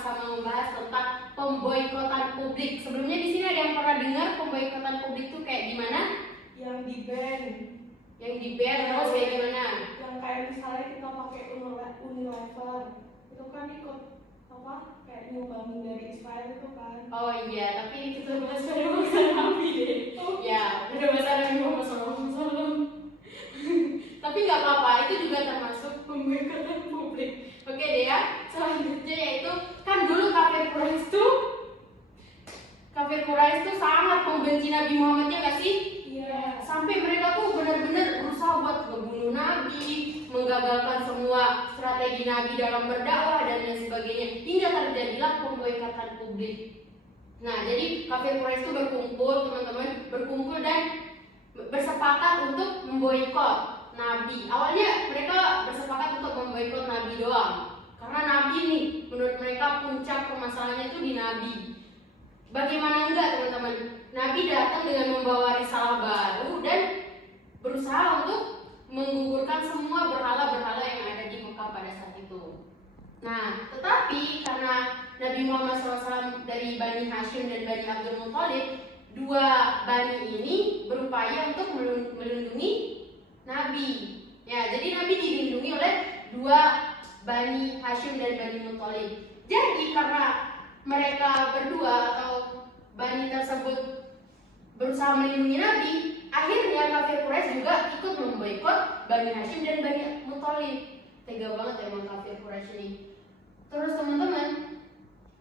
sama-sama membahas tentang pemboikotan publik. Sebelumnya di sini ada yang pernah dengar pemboikotan publik tuh kayak gimana? Yang di ban. Yang di ban terus kayak gimana? Yang kayak misalnya kita pakai Unilever, itu kan ikut apa? Kayak nyumbangin dari Israel itu kan. Oh iya, tapi itu tuh masalah Nabi deh. Ya, udah masalah Nabi Muhammad SAW. Tapi nggak apa-apa, itu juga termasuk pemboikotan publik. Oke deh ya, selanjutnya yaitu kan dulu kafir Quraisy tuh sangat membenci Nabi Muhammad, ya nggak sih? Iya. Sampai mereka tuh benar-benar berusaha buat membunuh Nabi, menggagalkan semua strategi Nabi dalam berdakwah dan lain sebagainya, hingga terjadilah pemboikotan publik. Nah, jadi kafir Quraisy itu berkumpul, teman-teman, berkumpul dan bersepakat untuk memboikot Nabi. Awalnya mereka bersepakat untuk memboikot Nabi doang, karena Nabi nih, menurut mereka puncak permasalahannya itu di Nabi. Bagaimana enggak, teman-teman? Nabi datang dengan membawa risalah baru dan berusaha untuk menggugurkan semua berhala-berhala yang ada di Mekah pada saat itu. Nah, tetapi karena Nabi Muhammad SAW dari Bani Hashim dan Bani Abdul Muthalib, dua bani ini berupaya untuk melindungi Nabi. Ya, jadi Nabi dilindungi oleh dua Bani Hashim dan Bani Muthalib. Jadi karena mereka berdua atau bani tersebut berusaha melindungi Nabi, akhirnya kafir Quraisy juga ikut memboikot Bani Hashim dan Bani Muthalib. Tega banget emang kafir Quraisy ini. Terus teman-teman,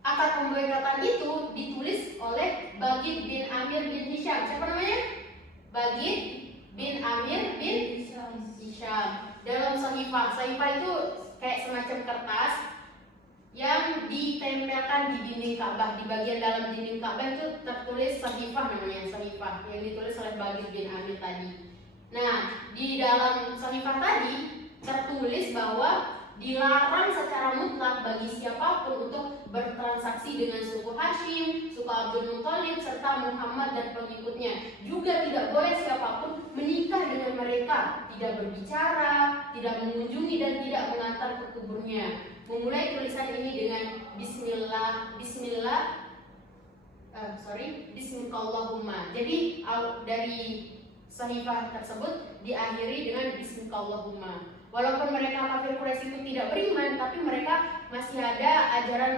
akad pemboikotan itu ditulis oleh Bagid bin Amir bin Hisham. Siapa namanya? Bagid bin Amir bin Hisham. Dalam sahifah. Sahifah itu kayak semacam kertas yang ditempelkan di dinding Ka'bah. Di bagian dalam dinding Ka'bah itu tertulis sahifah, namanya sahifah, yang ditulis oleh Bagid bin Amir tadi. Nah, di dalam sahifah tadi tertulis bahwa dilarang secara mutlak bagi siapapun untuk bertransaksi dengan suku Hashim, suku Abdul Muthalib, serta Muhammad dan pengikutnya. Juga tidak boleh siapapun menikah dengan mereka, tidak berbicara, tidak mengunjungi dan tidak mengantar ke kuburnya. Memulai tulisan ini dengan Bismillahumma. Jadi dari sahifah tersebut diakhiri dengan Bismillahumma. Walaupun mereka kafir Quraisy itu tidak beriman, tapi mereka masih ada ajaran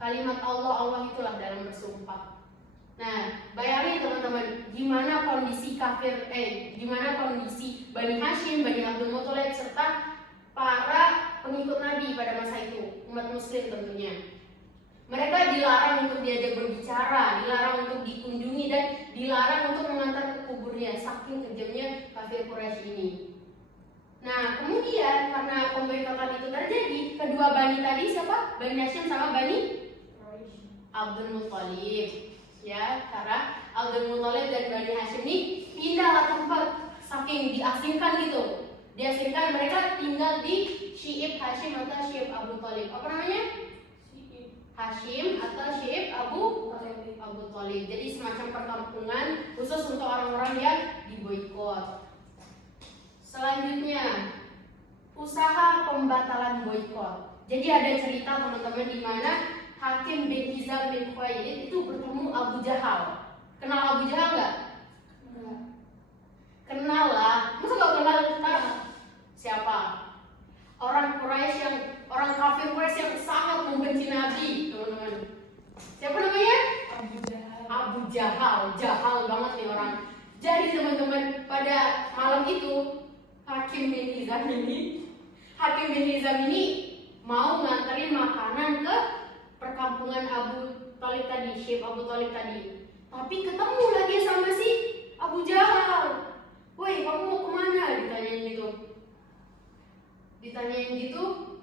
kalimat Allah itulah dalam bersumpah. Nah, bayangin teman-teman, gimana kondisi gimana kondisi Bani Hashim, Bani Abdul Muthalib serta para pengikut Nabi pada masa itu, umat Muslim tentunya. Mereka dilarang untuk diajak berbicara, dilarang untuk dikunjungi dan dilarang untuk mengantar ke kuburnya. Saking kejamnya kafir Quraisy ini. Nah, kemudian karena pemboikotan itu terjadi, kedua bani tadi siapa? Bani Hashim sama Bani Abdul Muthalib. Ya, karena Abdul Muthalib dan Bani Hashim ini pindah tempat, saking diasingkan gitu. Diasingkan, mereka tinggal di Syi'ib Hashim atau Syi'ib Abu Thalib. Apa namanya? Hashim atau Syi'ib Abu Thalib. Jadi semacam perkampungan khusus untuk orang-orang yang diboikot. Selanjutnya, usaha pembatalan boikot. Jadi ada cerita teman-teman di mana Hakim bin Hizam bin Khuwailid itu bertemu Abu Jahal. Kenal Abu Jahal nggak? Kenal lah. Masa nggak kenal? Siapa? Orang kafir Quraisy yang sangat membenci Nabi, teman-teman. Siapa namanya? Abu Jahal. Jahal banget nih orang. Jadi teman-teman, pada malam itu Hakim bin Hizam ini mau nganterin makanan ke perkampungan Abu Thalib tadi, Syi'ib Abu Thalib tadi. Tapi ketemu lah dia sama si Abu Jahal. Woi, kamu mau kemana? Ditanyain gitu,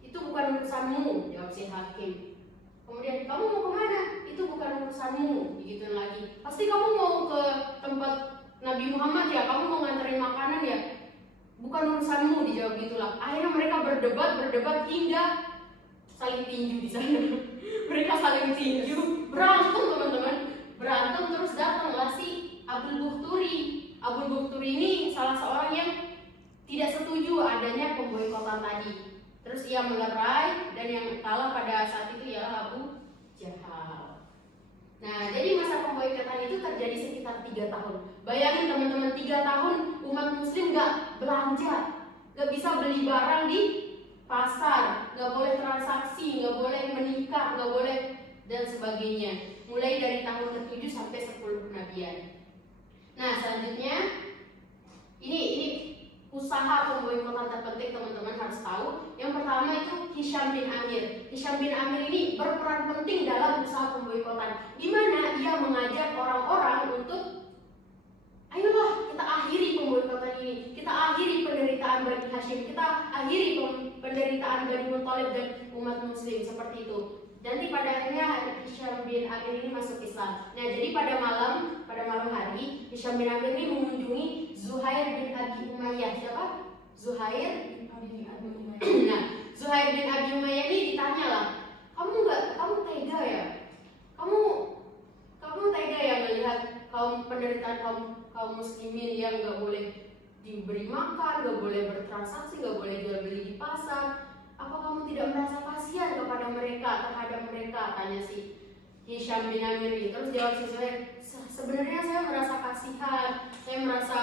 itu bukan urusanmu, jawab si Hakim. Kemudian, kamu mau kemana? Itu bukan urusanmu, digituin lagi. Pasti kamu mau ke tempat Nabi Muhammad ya, kamu mau nganterin makanan ya? Bukan urusanmu, dijawab gitulah. Akhirnya mereka berdebat hingga saling tinju di sana. Mereka saling tinju, berantem teman-teman. Berantem terus datanglah si Abul Bukhturi. Abul Bukhturi ini salah seorang yang tidak setuju adanya pemboikotan tadi. Terus ia melerai, dan yang kalah pada saat itu ialah Abu Jahal. Nah, jadi masa pemboikotan itu terjadi sekitar 3 tahun. Bayangin teman-teman, 3 tahun umat muslim gak belanja, gak bisa beli barang di pasar, gak boleh transaksi, gak boleh menikah, gak boleh dan sebagainya. Mulai dari tahun ke-7 sampai 10 kenabian. Nah, selanjutnya ini usaha pemboikotan terpenting teman-teman harus tahu. Yang pertama itu Hisham bin Amir. Hisham bin Amir ini berperan penting dalam usaha pemboikotan, di mana ia mengajak orang-orang untuk ayolah kita akhiri pemboikotan ini, kita akhiri penderitaan Bani Hashim, kita akhiri penderitaan Bani Muthalib dan umat muslim, seperti itu. Nanti pada akhirnya Hisham bin Amir ini masuk Islam. Nah, jadi pada malam hari Hisham bin Amir ini mengunjungi Zuhair bin Abi Umayyah. Siapa? Zuhair bin Abi Umayyah. Nah, Zuhair bin Abi Umayyah ini ditanya lah, kamu tega ya? Kamu tega ya melihat penderitaan kaum muslimin yang nggak boleh diberi makan, nggak boleh bertransaksi, nggak boleh jual beli di pasar? Apa kamu tidak merasa kasihan terhadap mereka? Tanya si Hisham bin Amir ini. Terus jawab si Zuhair, sebenarnya saya merasa kasihan, saya merasa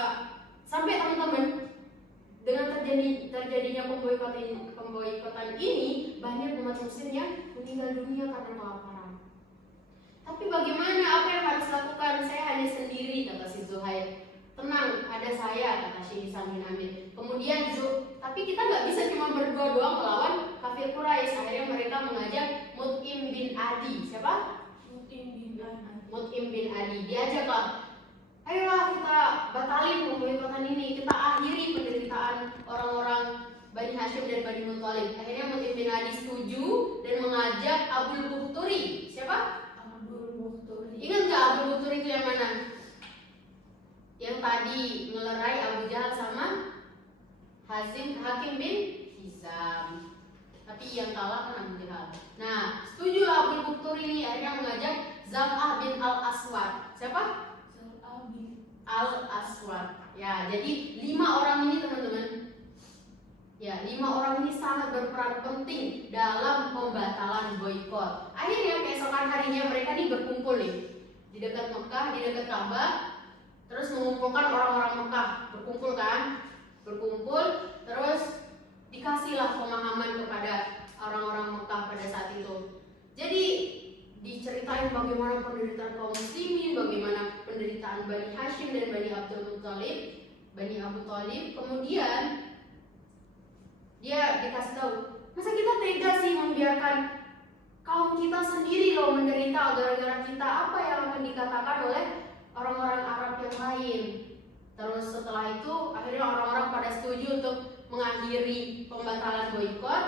sampai teman-teman dengan terjadinya pemboikotan ini banyak umat muslim yang meninggal dunia karena kelaparan. Tapi bagaimana, apa yang harus lakukan? Saya hanya sendiri, kata si Zuhair. Tenang, ada saya, kata si Hisham bin Amir. Kemudian tapi kita nggak bisa cuma berdua doang melawan kafir Quraisy. Akhirnya mereka mengajak Mut'im bin Adi. Siapa? Mut'im bin Adi. Diajaklah, ayolah kita batalin pemboikotan ini, kita akhiri penderitaan orang-orang Bani Hashim dan Bani Muthalib. Akhirnya Mut'im bin Adi setuju dan mengajak Abul Bukhturi. Siapa? Abul Bukhturi. Ingat nggak Abul Bukhturi itu yang mana? Yang tadi ngelerai Abu Jahal sama Hakim bin Hizam. Tapi yang kalah kan Abu Jahal. Nah, setujulah Abul Bukhturi ini akhirnya mengajak Zam'ah bin Al-Aswad. Siapa? Zam'ah bin Al-Aswad. Ya, jadi 5 orang ini teman-teman. Ya, 5 orang ini sangat berperan penting dalam pembatalan boikot. Akhirnya keesokan harinya mereka nih berkumpul nih di dekat Mekah, di dekat Ka'bah. Terus mengumpulkan orang-orang Mekah, berkumpul, terus dikasihlah pemahaman kepada orang-orang Mekah pada saat itu. Jadi diceritain bagaimana penderitaan kaum muslimin, bagaimana penderitaan Bani Hashim dan Bani Abdul Muthalib, Bani Abu Thalib. Kemudian dia dikasih tahu, masa kita tega sih membiarkan kaum kita sendiri loh menderita gara-gara kita? Apa yang akan dikatakan oleh orang-orang Arab yang lain? Terus setelah itu akhirnya orang-orang pada setuju untuk mengakhiri pembatalan boikot.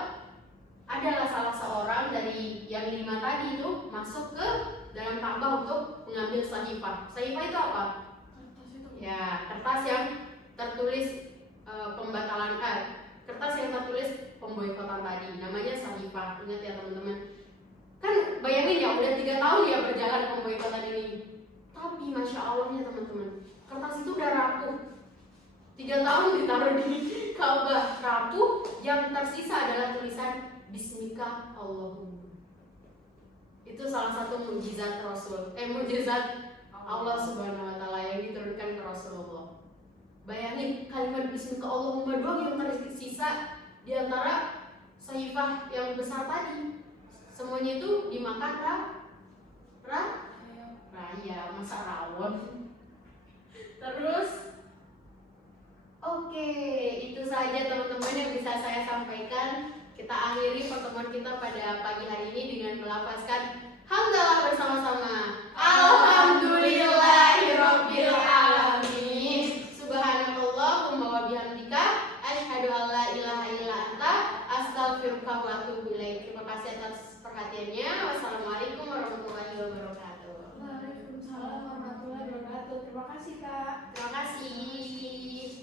Adalah salah seorang dari yang 5 tadi itu masuk ke dalam Ka'bah untuk mengambil sahifah. Sahifah itu apa? Kertas itu. Ya, kertas yang tertulis kertas yang tertulis pemboikotan tadi. Namanya sahifah. Ingat ya teman-teman. Kan bayangin ya, udah 3 tahun ya berjalan pemboikotan ini. Tapi masya Allahnya teman-teman, kertas itu udah rapuh. 3 tahun ditaruh di Ka'bah, rapuh. Yang tersisa adalah tulisan Bismika Allahumma. Itu salah satu mukjizat mukjizat Allah Subhanahu wa taala yang diturunkan ke Rasulullah. Bayangin kalimat Bismika Allahumma doang yang tersisa di antara sahifah yang besar tadi. Semuanya itu dimakan raya, masa rawon. Terus oke, itu saja teman-teman yang bisa saya sampaikan. Kita akhiri pertemuan kita pada pagi hari ini dengan melafazkan hamdalah bersama-sama. Alhamdulillahirabbil alamin. Subhanakallahumma wa bihamdika asyhadu an la ilaha illa anta astaghfiruka wa atubu ilaik. Terima kasih atas perhatiannya. Wassalamualaikum warahmatullahi wabarakatuh. Waalaikumsalam warahmatullahi wabarakatuh. Terima kasih Kak. Terima kasih.